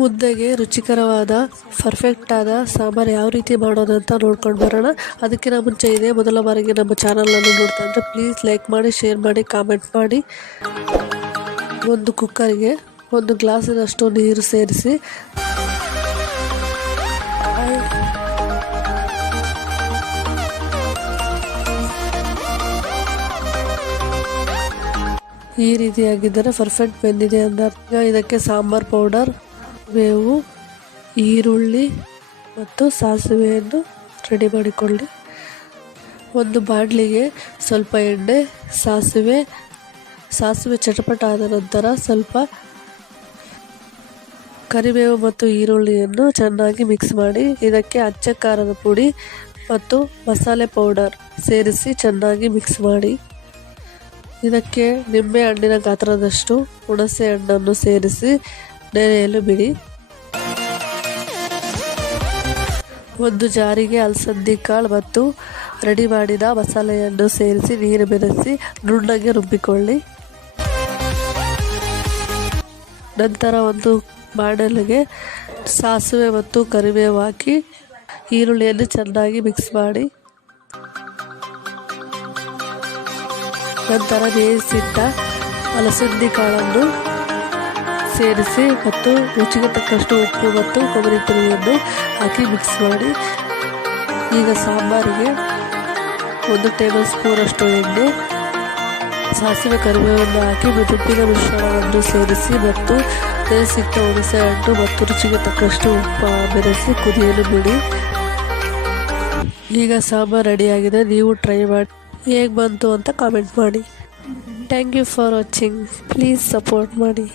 ಮುದ್ದೆಗೆ ರುಚಿಕರವಾದ ಪರ್ಫೆಕ್ಟ್ ಆದ ಸಾಂಬಾರು ಯಾವ ರೀತಿ ಮಾಡೋದಂತ ನೋಡ್ಕೊಂಡು ಬರೋಣ. ಅದಕ್ಕಿಂತ ಮುಂಚೆ ಇದೆ ಮೊದಲ ಬಾರಿಗೆ ನಮ್ಮ ಚಾನಲನ್ನು ನೋಡ್ತಾ ಇದ್ದರೆ ಪ್ಲೀಸ್ ಲೈಕ್ ಮಾಡಿ, ಶೇರ್ ಮಾಡಿ, ಕಾಮೆಂಟ್ ಮಾಡಿ. ಒಂದು ಕುಕ್ಕರ್ಗೆ 1 ಗ್ಲಾಸಿನಷ್ಟು ನೀರು ಸೇರಿಸಿ ಈ ರೀತಿಯಾಗಿದ್ದರೆ ಪರ್ಫೆಕ್ಟ್ ಬೆಂದಿದೆ ಅಂದರ್ಥ. ಇದಕ್ಕೆ ಸಾಂಬಾರ್ ಪೌಡರ್, ಬೇವು, ಈರುಳ್ಳಿ ಮತ್ತು ಸಾಸಿವೆಯನ್ನು ರೆಡಿ ಮಾಡಿಕೊಳ್ಳಿ. ಒಂದು ಬಾಣಲಿಗೆ ಸ್ವಲ್ಪ ಎಣ್ಣೆ, ಸಾಸಿವೆ ಚಟಪಟ ಆದ ನಂತರ ಸ್ವಲ್ಪ ಕರಿಬೇವು ಮತ್ತು ಈರುಳ್ಳಿಯನ್ನು ಚೆನ್ನಾಗಿ ಮಿಕ್ಸ್ ಮಾಡಿ ಇದಕ್ಕೆ ಅಚ್ಚ ಖಾರದ ಪುಡಿ ಮತ್ತು ಮಸಾಲೆ ಪೌಡರ್ ಸೇರಿಸಿ ಚೆನ್ನಾಗಿ ಮಿಕ್ಸ್ ಮಾಡಿ. ಇದಕ್ಕೆ ನಿಂಬೆ ಹಣ್ಣಿನ ಗಾತ್ರದಷ್ಟು ಹುಣಸೆ ಹಣ್ಣನ್ನು ಸೇರಿಸಿ ನೆನೆಯಲು ಬಿಡಿ. ಒಂದು ಜಾರಿಗೆ ಅಲಸಂದಿ ಕಾಳು ಮತ್ತು ರೆಡಿ ಮಾಡಿದ ಮಸಾಲೆಯನ್ನು ಸೇರಿಸಿ ನೀರು ಬೆರೆಸಿ ನುಣ್ಣಗೆ ರುಬ್ಬಿಕೊಳ್ಳಿ. ನಂತರ ಒಂದು ಬಾಣಲೆಗೆ ಸಾಸಿವೆ ಮತ್ತು ಕರಿಬೇವು ಹಾಕಿ ಈರುಳ್ಳಿಯನ್ನು ಚೆನ್ನಾಗಿ ಮಿಕ್ಸ್ ಮಾಡಿ ನಂತರ ಬೇಯಿಸಿಟ್ಟ ಅಲಸಂದಿ ಕಾಳನ್ನು ಸೇರಿಸಿ ಮತ್ತು ರುಚಿಗೆ ತಕ್ಕಷ್ಟು ಉಪ್ಪು ಮತ್ತು ಕೊಬ್ಬರಿ ತುರಿಯನ್ನು ಹಾಕಿ ಮಿಕ್ಸ್ ಮಾಡಿ. ಈಗ ಸಾಂಬಾರಿಗೆ 1 ಟೇಬಲ್ ಸ್ಪೂನ್ ಅಷ್ಟು ಎಣ್ಣೆ, ಸಾಸಿವೆ ಕರಿಬೇವನ್ನು ಹಾಕಿ ರುಬ್ಬಿದ ಮಿಶ್ರಣವನ್ನು ಸೇರಿಸಿ ಮತ್ತು ಬೇಯಿಸಿಟ್ಟ ಹುಣಸೆ ಹಣ್ಣು ಮತ್ತು ರುಚಿಗೆ ತಕ್ಕಷ್ಟು ಉಪ್ಪು ಬೆರೆಸಿ ಕುದಿಯಲು ಬಿಡಿ. ಈಗ ಸಾಂಬಾರು ರೆಡಿಯಾಗಿದೆ. ನೀವು ಟ್ರೈ ಮಾಡಿ ಹೇಗೆ ಬಂತು ಅಂತ ಕಾಮೆಂಟ್ ಮಾಡಿ. Thank you for watching. Please support ಮಾಡಿ.